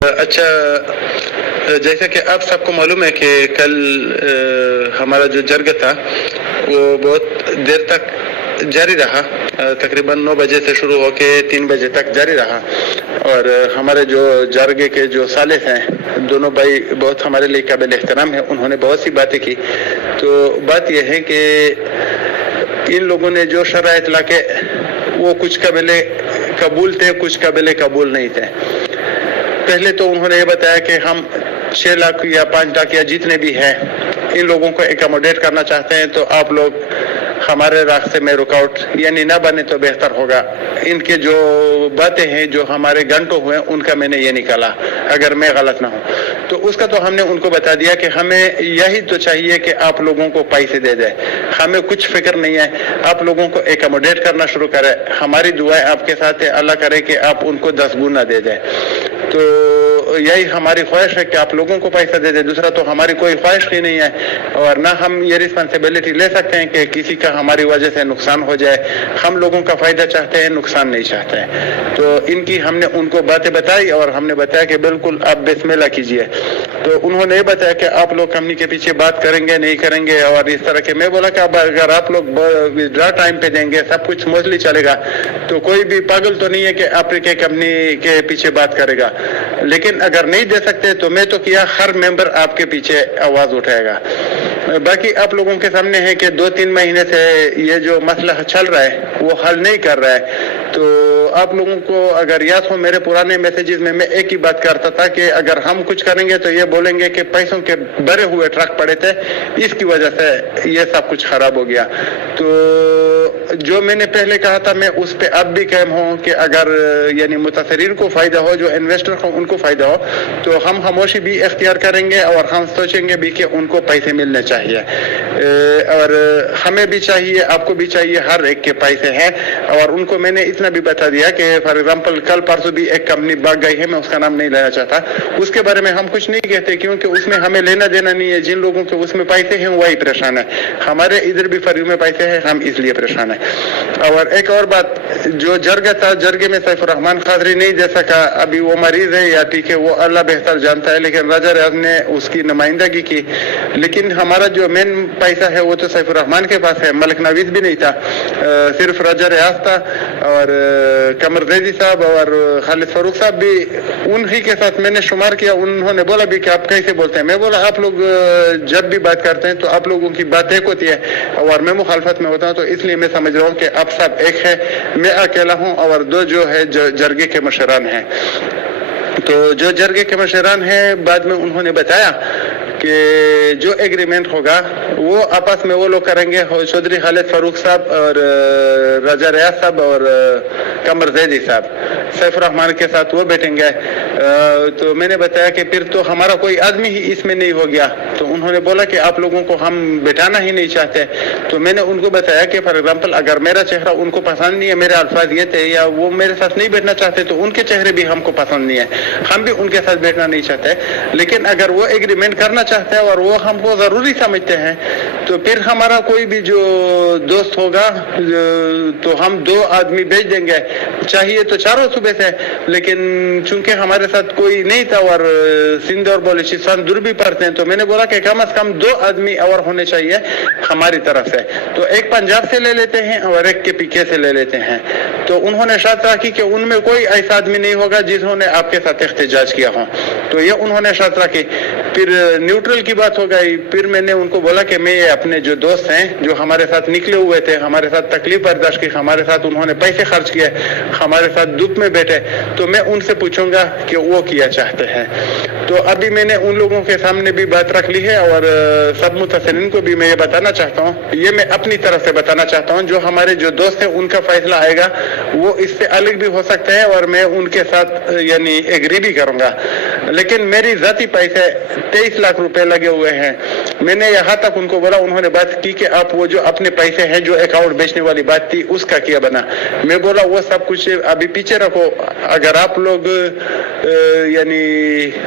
اچھا، جیسا کہ آپ سب کو معلوم ہے کہ کل ہمارا جو جرگ تھا وہ بہت دیر تک جاری رہا، تقریباً 9 بجے سے شروع ہو کے 3 بجے تک جاری رہا، اور ہمارے جو جرگے کے جو ثالث ہیں دونوں بھائی بہت ہمارے لیے قابل احترام ہیں، انہوں نے بہت سی باتیں کی. تو بات یہ ہے کہ ان لوگوں نے جو شرائط لا کے وہ کچھ قابل قبول تھے، کچھ قابل قبول نہیں تھے. پہلے تو انہوں نے یہ بتایا کہ ہم 6 لاکھ یا 5 لاکھ یا جتنے بھی ہیں ان لوگوں کو ایکاموڈیٹ کرنا چاہتے ہیں، تو آپ لوگ ہمارے راستے میں رکاوٹ یعنی نہ بنے تو بہتر ہوگا. ان کے جو باتیں ہیں جو ہمارے گھنٹوں ہوئے ان کا میں نے یہ نکالا، اگر میں غلط نہ ہوں تو اس کا تو ہم نے ان کو بتا دیا کہ ہمیں یہی تو چاہیے کہ آپ لوگوں کو پیسے دے دیں، ہمیں کچھ فکر نہیں ہے، آپ لوگوں کو ایکاموڈیٹ کرنا شروع کریں. ہماری دعائیں آپ کے ساتھ ہے، اللہ کرے کہ آپ ان کو 10 گنا دے دیں. تو یہی ہماری خواہش ہے کہ آپ لوگوں کو پیسہ دے دیں. دوسرا تو ہماری کوئی خواہش ہی نہیں ہے، اور نہ ہم یہ رسپانسبلٹی لے سکتے ہیں کہ کسی کا ہماری وجہ سے نقصان ہو جائے. ہم لوگوں کا فائدہ چاہتے ہیں، نقصان نہیں چاہتے ہیں. تو ان کی ہم نے ان کو باتیں بتائی اور ہم نے بتایا کہ بالکل آپ بسم اللہ کیجئے. تو انہوں نے یہ بتایا کہ آپ لوگ کمپنی کے پیچھے بات کریں گے نہیں کریں گے اور اس طرح کے. میں بولا کہ اگر آپ لوگ ودرا ٹائم پہ دیں گے سب کچھ موسٹلی چلے گا، تو کوئی بھی پاگل تو نہیں ہے کہ آپ کے کمپنی کے پیچھے بات کرے گا. لیکن اگر نہیں دے سکتے تو میں تو کیا ہر ممبر آپ کے پیچھے آواز اٹھائے گا. باقی آپ لوگوں کے سامنے ہے کہ 2-3 مہینے سے یہ جو مسئلہ چل رہا ہے وہ حل نہیں کر رہا ہے. تو آپ لوگوں کو اگر یاد ہو میرے پرانے میسیجز میں ایک ہی بات کرتا تھا کہ اگر ہم کچھ کریں گے تو یہ بولیں گے کہ پیسوں کے بھرے ہوئے ٹرک پڑے تھے، اس کی وجہ سے یہ سب کچھ خراب ہو گیا. تو جو میں نے پہلے کہا تھا میں اس پہ اب بھی قائم ہوں کہ اگر یعنی متاثرین کو فائدہ ہو، جو انویسٹر ہوں ان کو فائدہ ہو، تو ہم خاموشی بھی اختیار کریں گے اور ہم سوچیں گے بھی کہ ان کو پیسے ملنے چاہیے. اور ہمیں بھی چاہیے، آپ کو بھی چاہیے، ہر ایک کے پیسے ہیں. اور ان کو میں نے اتنا بھی بتا دیا کہ فار ایگزامپل کل پرسوں بھی ایک کمپنی بھاگ گئی ہے، میں اس کا نام نہیں لینا چاہتا، اس کے بارے میں ہم کچھ نہیں کہتے کیونکہ اس میں ہمیں لینا دینا نہیں ہے. جن لوگوں کے اس میں پیسے ہیں وہی پریشان ہے. ہمارے ادھر بھی فریو میں پیسے ہیں، ہم اس لیے پریشان ہیں. اور ایک اور بات، جو جرگہ تھا جرگے میں سیف الرحمان قادری نہیں دے سکا، ابھی وہ مریض ہے یا ٹھیک ہے وہ اللہ بہتر جانتا ہے، لیکن راجہ ریاض نے اس کی نمائندگی کی. لیکن ہمارا جو مین پیسہ ہے وہ تو سیف الرحمان کے پاس ہے، ملک نوید بھی نہیں تھا، صرف راجہ ریاض تھا اور قمر زیدی صاحب اور خالد فاروق صاحب بھی انہی کے ساتھ میں نے شمار کیا. انہوں نے بولا بھی کہ آپ کیسے بولتے ہیں. میں بولا آپ لوگ جب بھی بات کرتے ہیں تو آپ لوگوں کی بات ایک ہوتی ہے اور میں مخالفت میں ہوتا ہوں، تو اس لیے میں سمجھ رہا ہوں کہ آپ سب ایک ہے، میں اکیلا ہوں اور 2 جو ہے جرگے کے مشران ہیں. تو جو جرگے کے مشران ہیں بعد میں انہوں نے بتایا کہ جو ایگریمنٹ ہوگا وہ آپس میں وہ لوگ کریں گے، چودھری خالد فاروق صاحب اور راجہ ریاض صاحب اور قمر زیدی صاحب سیف الرحمان کے ساتھ وہ بیٹھیں گے. تو میں نے بتایا کہ پھر تو ہمارا کوئی آدمی ہی اس میں نہیں ہو گیا. تو انہوں نے بولا کہ آپ لوگوں کو ہم بٹھانا ہی نہیں چاہتے. تو میں نے ان کو بتایا کہ فار ایگزامپل اگر میرا چہرہ ان کو پسند نہیں ہے، میرے الفاظ یہ تھے، یا وہ میرے ساتھ نہیں بیٹھنا چاہتے تو ان کے چہرے بھی ہم کو پسند نہیں ہے، ہم بھی ان کے ساتھ بیٹھنا نہیں چاہتے. لیکن اگر وہ ایگریمنٹ کرنا چاہتے ہیں اور وہ ہم کو ضروری سمجھتے ہیں تو پھر ہمارا کوئی بھی جو دوست ہوگا تو ہم 2 آدمی بھیج دیں گے، چاہیے تو 4 صوبے سے. لیکن چونکہ ہمارے ساتھ کوئی نہیں تھا اور سندھ اور بلوچستان دور بھی پڑتے ہیں، تو میں نے بولا کہ کم از کم 2 آدمی اور ہونے چاہیے ہماری طرف سے. تو ایک پنجاب سے لے لیتے ہیں اور ایک کے PK سے لے لیتے ہیں. تو انہوں نے شرط رکھی کہ ان میں کوئی ایسا آدمی نہیں ہوگا جنہوں نے آپ کے ساتھ احتجاج کیا ہو. تو یہ انہوں نے شرط رکھی. پھر نیوٹرل کی بات ہو گئی. پھر میں نے ان کو بولا کہ میں اپنے جو دوست ہیں جو ہمارے ساتھ نکلے ہوئے تھے، ہمارے ساتھ تکلیف برداشت کی، ہمارے ساتھ انہوں نے پیسے خرچ کیے، ہمارے ساتھ دکھ میں بیٹھے، تو میں ان سے پوچھوں گا کہ وہ کیا چاہتے ہیں. تو ابھی میں نے ان لوگوں کے سامنے بھی بات رکھ لی ہے اور سب متاثرین کو بھی میں یہ بتانا چاہتا ہوں، یہ میں اپنی طرف سے بتانا چاہتا ہوں، جو ہمارے جو دوست ہیں ان کا فیصلہ آئے گا وہ اس سے الگ بھی ہو سکتے ہیں اور میں ان کے ساتھ یعنی ایگری بھی کروں گا. لیکن میری ذاتی پیسے 23 لاکھ روپے لگے ہوئے ہیں. میں نے یہاں تک ان کو بولا، انہوں نے بات کی کہ آپ وہ جو اپنے پیسے ہیں جو اکاؤنٹ بیچنے والی بات تھی اس کا کیا بنا. میں بولا وہ سب کچھ ابھی پیچھے رکھو، اگر آپ لوگ یعنی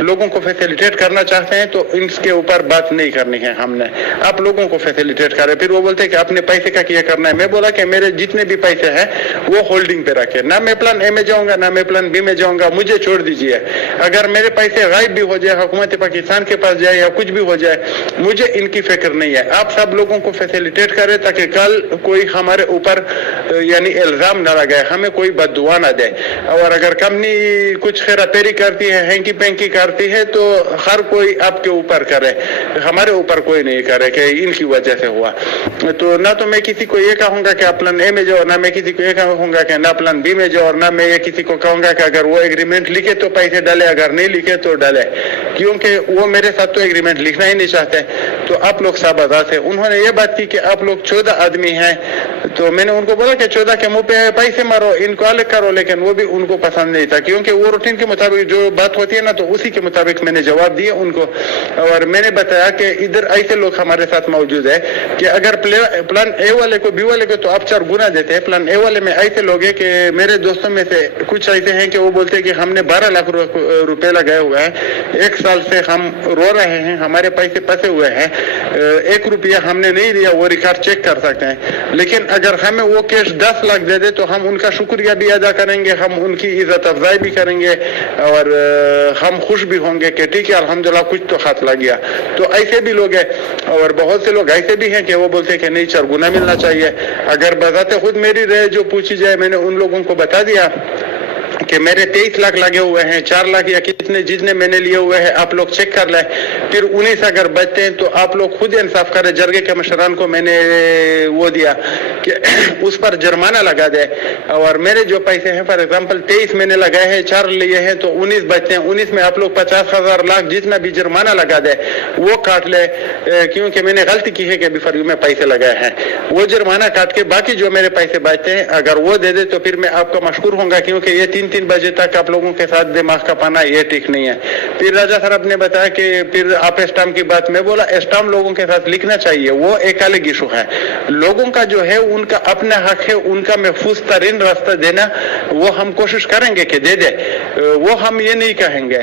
لوگوں کو فیسیلیٹیٹ کرنا چاہتے ہیں تو ان کے اوپر بات نہیں کرنی ہے ہم نے. آپ لوگوں کو فیسیلیٹیٹ کریں. پھر وہ بولتے ہیں کہ اپنے پیسے کا کیا کرنا ہے. میں بولا کہ میرے جتنے بھی پیسے ہیں وہ ہولڈنگ پہ رکھے. نہ میں پلان اے میں جاؤں گا نہ میں پلان بی میں جاؤں گا. مجھے چھوڑ دیجیے. اگر میرے پیسے غائب بھی ہو جائے, حکومت پاکستان کے پاس جائے یا کچھ بھی ہو جائے, مجھے ان کی فکر نہیں ہے. آپ سب لوگوں کو فیسیلیٹیٹ کریں تاکہ کل کوئی ہمارے اوپر یعنی الزام نہ لگائے, ہمیں کوئی بد دعا نہ دے. اور اگر کمپنی کچھ خیرا پیری کرتی ہے, ہینکی پینکی کرتی ہے, تو ہر کوئی آپ کے اوپر کرے, ہمارے اوپر کوئی نہیں کرے کہ ان کی وجہ سے ہوا. تو نہ تو میں کسی کو یہ کہوں گا کہ آپ پلان اے میں جاؤ, نہ میں کسی کو یہ کہوں گا کہ نہ پلان بی میں جاؤ, اور نہ میں یہ کسی کو کہوں گا کہ اگر وہ ایگریمنٹ لکھے تو پیسے ڈالے, اگر نہیں لکھے تو ڈالے, کیونکہ وہ میرے ساتھ تو ایگریمنٹ لکھنا ہی نہیں چاہتے. تو آپ لوگ سب آزاد ہیں. انہوں نے یہ بات کی کہ آپ لوگ 14 آدمی ہیں, تو میں نے ان کو بولا کہ 14 کے منہ پہ پیسے مارو, ان کو الگ کرو, لیکن وہ بھی ان کو پسند نہیں تھا, کیونکہ وہ روٹین کے مطابق جو بات ہوتی ہے نا, تو اسی کے مطابق میں نے جواب دیا ان کو. اور میں نے بتایا کہ ادھر ایسے لوگ ہمارے ساتھ موجود ہے کہ اگر پلان اے والے کو بی والے کو تو آپ 4 گنا دیتے ہیں. پلان اے والے میں ایسے لوگ ہیں کہ میرے دوستوں میں سے کچھ ایسے ہیں کہ وہ بولتے ہیں کہ ہم نے 12 لاکھ روپے لگائے ہوئے ہیں, 1 سال سے ہم رو رہے ہیں, ہمارے پیسے پھنسے ہوئے ہیں, 1 روپیہ ہم نے نہیں دیا, وہ ریکارڈ چیک کر سکتے ہیں. لیکن اگر ہمیں وہ کیش 10 لاکھ دے دے تو ہم ان کا شکریہ بھی ادا کریں گے, ہم ان کی عزت افزائی بھی کریں گے, اور ہم خوش بھی ہوں گے کہ ٹھیک ہے الحمدللہ کچھ تو ہاتھ لگ گیا. تو ایسے بھی لوگ ہیں, اور بہت سے لوگ ایسے بھی ہیں کہ وہ بولتے ہیں کہ نہیں 4 گنا ملنا چاہیے. اگر بذات خود میری رائے جو پوچھی جائے, میں نے ان لوگوں کو بتا دیا کہ میرے 23 لاکھ لگے ہوئے ہیں, 4 لاکھ یا کتنے جتنے میں نے لیے ہوئے ہیں آپ لوگ چیک کر لیں. پھر 19 اگر بچتے ہیں تو آپ لوگ خود انصاف کریں. جرگے کے مشران کو میں نے وہ دیا کہ اس پر جرمانہ لگا دے, اور میرے جو پیسے ہیں فار ایگزامپل 23 میں نے لگائے ہیں, 4 لیے ہیں, تو 19 بچتے ہیں. 19 میں آپ لوگ 50,000 لاکھ جتنا بھی جرمانہ لگا دے وہ کاٹ لے, کیونکہ میں نے غلطی کی ہے کہ ابھی فریو میں پیسے لگائے ہیں. وہ جرمانہ کاٹ کے باقی جو میرے پیسے بچتے ہیں اگر وہ دے دے تو پھر میں آپ کا مشکور ہوں گا, کیونکہ یہ 3 بجے تک آپ لوگوں کے ساتھ دماغ کا پانا یہ ٹھیک نہیں ہے. پھر راجہ صاحب نے بتایا کہ پھر آپ اسٹام کی بات, میں بولا اسٹام لوگوں کے ساتھ لکھنا چاہیے, وہ ایک الگ ایشو ہے. لوگوں کا جو ہے ان کا اپنا حق ہے, ان کا محفوظ ترین راستہ دینا, وہ ہم کوشش کریں گے کہ دے دے, وہ ہم یہ نہیں کہیں گے.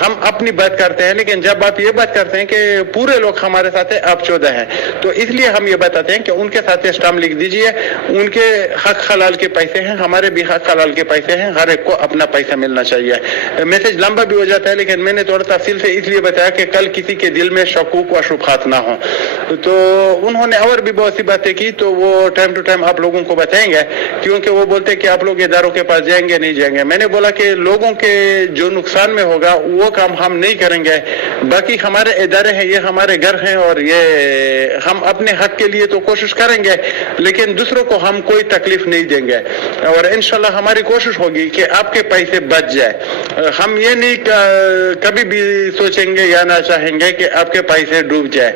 ہم اپنی بات کرتے ہیں, لیکن جب آپ یہ بات کرتے ہیں کہ پورے لوگ ہمارے ساتھ ہیں, آپ 14 ہیں, تو اس لیے ہم یہ بتاتے ہیں کہ ان کے ساتھ اسٹام لکھ دیجئے. ان کے حق حلال کے پیسے ہیں, ہمارے بھی حق حلال کے پیسے ہیں, ہر ایک کو اپنا پیسہ ملنا چاہیے. میسج لمبا بھی ہو جاتا ہے, لیکن میں نے تھوڑا تفصیل سے اس لیے بتایا کہ کل کسی کے دل میں شکوک و شبہات نہ ہوں. تو انہوں نے اور بھی بہت سی باتیں کی, تو وہ ٹائم ٹو ٹائم آپ لوگوں کو بتائیں گے, کیونکہ وہ بولتے کہ آپ لوگ اداروں کے پاس جائیں گے نہیں جائیں گے. میں نے بولا کہ لوگوں کے جو نقصان میں ہوگا وہ کام ہم نہیں کریں گے. باقی ہمارے ادارے ہیں, یہ ہمارے گھر ہیں, اور یہ ہم اپنے حق کے لیے تو کوشش کریں گے, لیکن دوسروں کو ہم کوئی تکلیف نہیں دیں گے. اور انشاءاللہ ہماری کوشش ہوگی کہ آپ کے پیسے بچ جائے. ہم یہ نہیں کبھی بھی سوچیں گے یا نہ چاہیں گے کہ آپ کے پیسے ڈوب جائے.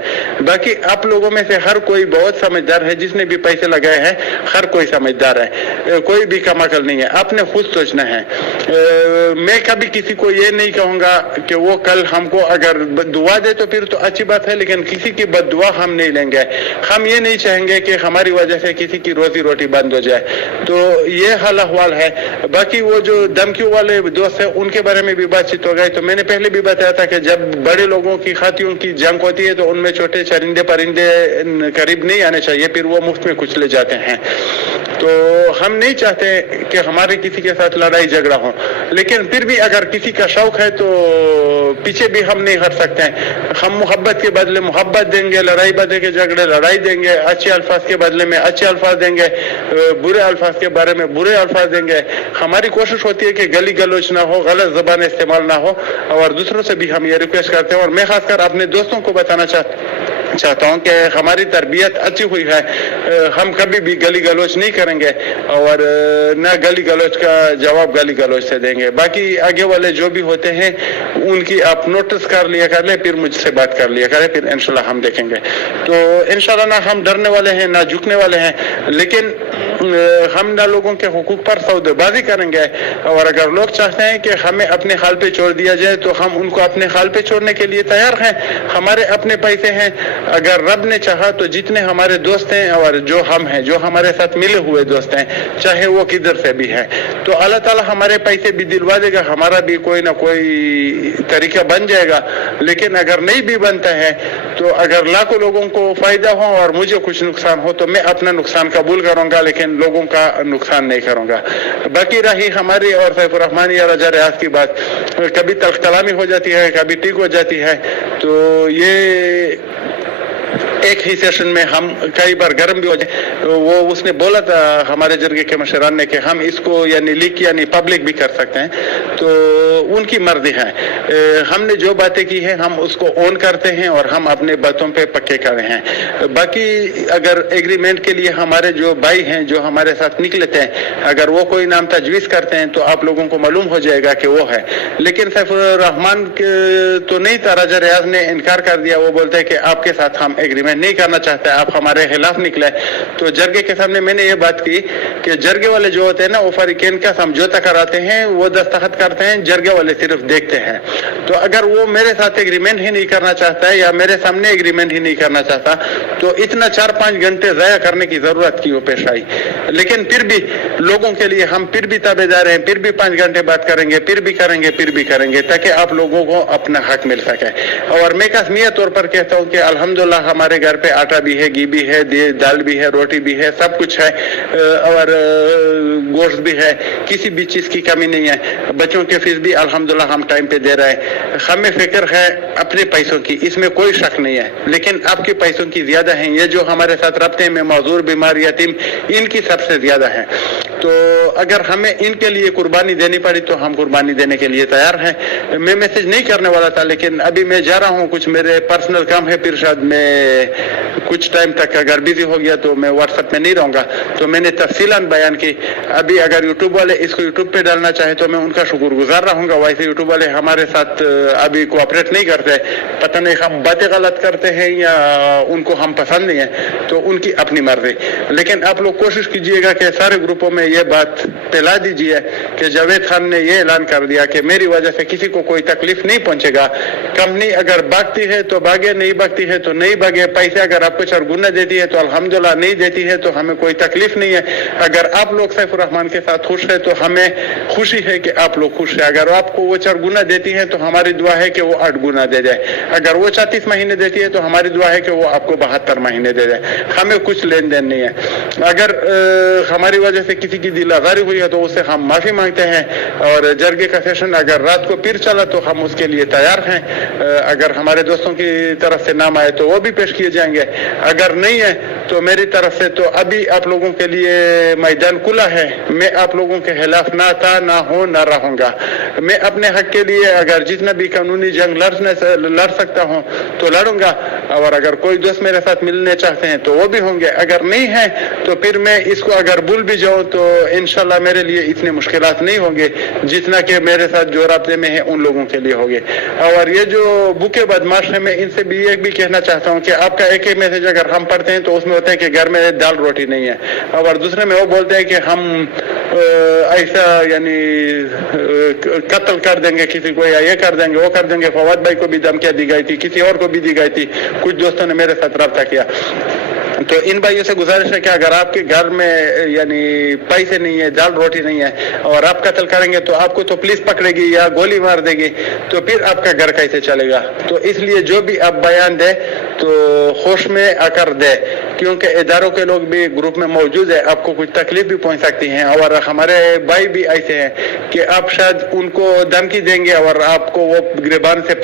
باقی آپ لوگوں میں سے ہر کوئی بہت سمجھدار ہے, جس نے بھی پیسے لگائے ہیں ہر کوئی سمجھدار ہے, کوئی بھی کم عقل نہیں ہے. آپ نے خود سوچنا ہے. میں کبھی کسی کو یہ نہیں کہوں گا کہ وہ کل ہم کو اگر دعا دے تو پھر تو اچھی بات ہے, لیکن کسی کی بد دعا ہم نہیں لیں گے. ہم یہ نہیں چاہیں گے کہ ہماری وجہ سے کسی کی روزی روٹی بند ہو جائے. تو یہ حال احوال ہے. باقی وہ جو دھمکیوں والے دوست ہیں ان کے بارے میں بھی بات چیت ہو گئی. تو میں نے پہلے بھی بتایا تھا کہ جب بڑے لوگوں کی خاتیوں کی جنگ ہوتی ہے تو ان میں چھوٹے چرندے پرندے قریب نہیں آنے چاہیے, پھر وہ مفت میں کچھ لے جاتے ہیں. تو ہم نہیں چاہتے کہ ہمارے کسی کے ساتھ لڑائی جھگڑا ہو, لیکن پھر بھی اگر کسی کا شوق ہے تو پیچھے بھی ہم نہیں ہٹ سکتے ہیں. ہم محبت کے بدلے محبت دیں گے, لڑائی بدلے کے جھگڑے لڑائی دیں گے, اچھے الفاظ کے بدلے میں اچھے الفاظ دیں گے, برے الفاظ کے بارے میں برے الفاظ دیں گے. ہماری کوشش ہوتی ہے کہ گلی گلوچ نہ ہو, غلط زبان استعمال نہ ہو, اور دوسروں سے بھی ہم یہ ریکویسٹ کرتے ہیں. اور میں خاص کر اپنے دوستوں کو بتانا چاہتا ہوں کہ ہماری تربیت اچھی ہوئی ہے, ہم کبھی بھی گلی گلوچ نہیں کریں گے, اور نہ گلی گلوچ کا جواب گلی گلوچ سے دیں گے. باقی آگے والے جو بھی ہوتے ہیں ان کی آپ نوٹس کر لیا کر لیں, پھر مجھ سے بات کر لیا کریں, پھر انشاءاللہ ہم دیکھیں گے. تو انشاءاللہ نہ ہم ڈرنے والے ہیں نہ جھکنے والے ہیں, لیکن ہم نہ لوگوں کے حقوق پر سودبازی کریں گے، اور اگر لوگ چاہتے ہیں کہ ہمیں اپنے حال پہ چھوڑ دیا جائے تو ہم ان کو اپنے حال پہ چھوڑنے کے لیے تیار ہیں. ہمارے اپنے پیسے ہیں، اگر رب نے چاہا تو جتنے ہمارے دوست ہیں اور جو ہم ہیں، جو ہمارے ساتھ ملے ہوئے دوست ہیں، چاہے وہ کدھر سے بھی ہیں، تو اللہ تعالیٰ ہمارے پیسے بھی دلوا دے گا، ہمارا بھی کوئی نہ کوئی طریقہ بن جائے گا. لیکن اگر نہیں بھی بنتا ہے تو اگر لاکھوں لوگوں کو فائدہ ہو اور مجھے کچھ نقصان ہو تو میں اپنا نقصان قبول کروں گا، لیکن لوگوں کا نقصان نہیں کروں گا. باقی رہی ہماری اور سیف الرحمان یا رجا ریاض کی بات، کبھی تلخ کلامی ہو جاتی ہے، کبھی ٹھیک ہو جاتی ہے، تو یہ ایک ہی سیشن میں ہم کئی بار گرم بھی ہو جائے. وہ اس نے بولا تھا ہمارے جرگے کے مشران نے کہ ہم اس کو یعنی لیک یعنی پبلک بھی کر سکتے ہیں، تو ان کی مرضی ہے. ہم نے جو باتیں کی ہیں ہم اس کو اون کرتے ہیں اور ہم اپنے باتوں پہ پکے کرے ہیں. باقی اگر ایگریمنٹ کے لیے ہمارے جو بھائی ہیں جو ہمارے ساتھ نکلتے ہیں، اگر وہ کوئی نام تجویز کرتے ہیں تو آپ لوگوں کو معلوم ہو جائے گا کہ وہ ہے. لیکن سیف الرحمان تو نہیں تھا، رجا ریاض نے انکار کر دیا. وہ بولتے ہیں کہ آپ کے ساتھ ہم ایگریمنٹ نہیں کرنا چاہتے، آپ ہمارے خلاف نکلے. تو جرگے کے سامنے میں نے یہ بات کی کہ جرگے والے جو ہوتے ہیں نا، وہ فریقین کا سمجھوتا کراتے ہیں، وہ دستخط کرتے ہیں، جرگے والے صرف دیکھتے ہیں. تو اگر وہ میرے ساتھ ایگریمنٹ ہی نہیں کرنا چاہتا ہے یا میرے سامنے ایگریمنٹ ہی نہیں کرنا چاہتا تو اتنا 4-5 گھنٹے ضائع کرنے کی ضرورت کی وہ پیش آئی. لیکن پھر بھی لوگوں کے لیے ہم پھر بھی تابع دار ہیں، پھر بھی 5 گھنٹے بات کریں گے، پھر بھی کریں گے تاکہ آپ لوگوں کو اپنا حق مل سکے. اور میں قسمیہ طور پر کہتا ہوں کہ الحمدللہ ہمارے گھر پہ آٹا بھی ہے، گھی بھی ہے، دال بھی ہے، روٹی بھی ہے، سب کچھ ہے، اور گوشت بھی ہے، کسی بھی چیز کی کمی نہیں ہے. بچوں کے فیس بھی الحمدللہ ہم ٹائم پہ دے رہے ہیں. ہمیں فکر ہے اپنے پیسوں کی، اس میں کوئی شک نہیں ہے، لیکن آپ کے پیسوں کی زیادہ ہیں. یہ جو ہمارے ساتھ رابطے میں معذور، بیمار، یتیم، ان کی سب سے زیادہ ہے. تو اگر ہمیں ان کے لیے قربانی دینی پڑی تو ہم قربانی دینے کے لیے تیار ہیں. میں میسج نہیں کرنے والا تھا، لیکن ابھی میں جا رہا ہوں، کچھ میرے پرسنل کام ہے، پھر شاید میں کچھ ٹائم تک اگر بزی ہو گیا تو میں واٹس ایپ میں نہیں رہوں گا. تو میں نے تفصیلاً بیان کی. ابھی اگر یوٹیوب والے اس کو یوٹیوب پہ ڈالنا چاہے تو میں ان کا شکر گزار رہوں گا. ویسے یوٹیوب والے ہمارے ساتھ ابھی کوآپریٹ نہیں کرتے، پتہ نہیں ہم باتیں غلط کرتے ہیں یا ان کو ہم پسند نہیں ہیں، تو ان کی اپنی مرضی. لیکن آپ لوگ کوشش کیجئے گا کہ سارے گروپوں میں یہ بات پھیلا دیجئے کہ جاوید خان نے یہ اعلان کر دیا کہ میری وجہ سے کسی کو کوئی تکلیف نہیں پہنچے گا. کمپنی اگر بھاگتی ہے تو بھاگے، نہیں بھاگتی ہے تو نہیں بھاگے. پیسے اگر آپ کو چرگنا دیتی ہے تو الحمدللہ، نہیں دیتی ہے تو ہمیں کوئی تکلیف نہیں ہے. اگر آپ لوگ سیف الرحمان کے ساتھ خوش ہے تو ہمیں خوشی ہے کہ آپ لوگ خوش ہیں. اگر آپ کو وہ 4 گنا دیتی ہے تو ہماری دعا ہے کہ وہ 8 گنا دے جائے. اگر وہ 34 مہینے دیتی ہے تو ہماری دعا ہے کہ وہ آپ کو 72 مہینے دے جائے. ہمیں کچھ لین دین نہیں ہے. اگر ہماری وجہ سے کسی کی دل آزاری ہوئی ہے تو اس سے ہم معافی مانگتے ہیں. اور جرگے کا سیشن اگر رات کو پھر چلا تو ہم اس کے لیے تیار ہیں. اگر ہمارے دوستوں کی طرف سے نام آئے تو وہ بھی پیش کیے جائیں گے. اگر نہیں ہے تو میری طرف سے تو ابھی آپ لوگوں کے لیے میدان کھلا ہے. میں آپ لوگوں کے خلاف نہ تھا، نہ ہوں، نہ رہوں گا. میں اپنے حق کے لیے اگر جتنا بھی قانونی جنگ لڑ سکتا ہوں تو لڑوں گا. اور اگر کوئی دوست میرے ساتھ ملنے چاہتے ہیں تو وہ بھی ہوں گے. اگر نہیں ہے تو پھر میں اس کو اگر بھول بھی جاؤں تو انشاءاللہ میرے لیے اتنے مشکلات نہیں ہوں گے جتنا کہ میرے ساتھ جو رابطے میں ہیں ان لوگوں کے لیے ہوگے. اور یہ جو بھوکے بدماش ہیں، میں ان سے بھی ایک بھی کہنا چاہتا ہوں کہ آپ کا ایک ہی میسج اگر ہم پڑھتے ہیں تو اس میں ہوتا ہے کہ گھر میں دال روٹی نہیں ہے، اور دوسرے میں وہ بولتے ہیں کہ ہم ایسا یعنی قتل کر دیں گے کسی کو، یا یہ کر دیں گے، وہ کر دیں گے. فواد بھائی کو بھی دھمکیاں دی گئی تھی، کسی اور کو بھی دی گئی تھی. کچھ دوستوں نے میرے ساتھ رابطہ کیا. تو ان بھائیوں سے گزارش ہے کہ اگر آپ کے گھر میں یعنی پیسے نہیں ہے، دال روٹی نہیں ہے، اور آپ قتل کریں گے تو آپ کو تو پولیس پکڑے گی یا گولی مار دے گی، تو پھر آپ کا گھر کیسے چلے گا؟ تو اس لیے جو بھی آپ بیان دیں تو ہوش میں آ کر دے، کیونکہ اداروں کے لوگ بھی گروپ میں موجود ہے، آپ کو کچھ تکلیف بھی پہنچ سکتی ہیں. اور ہمارے بھائی بھی ایسے ہیں کہ آپ شاید ان کو دھمکی دیں گے اور آپ کو وہ گریبان سے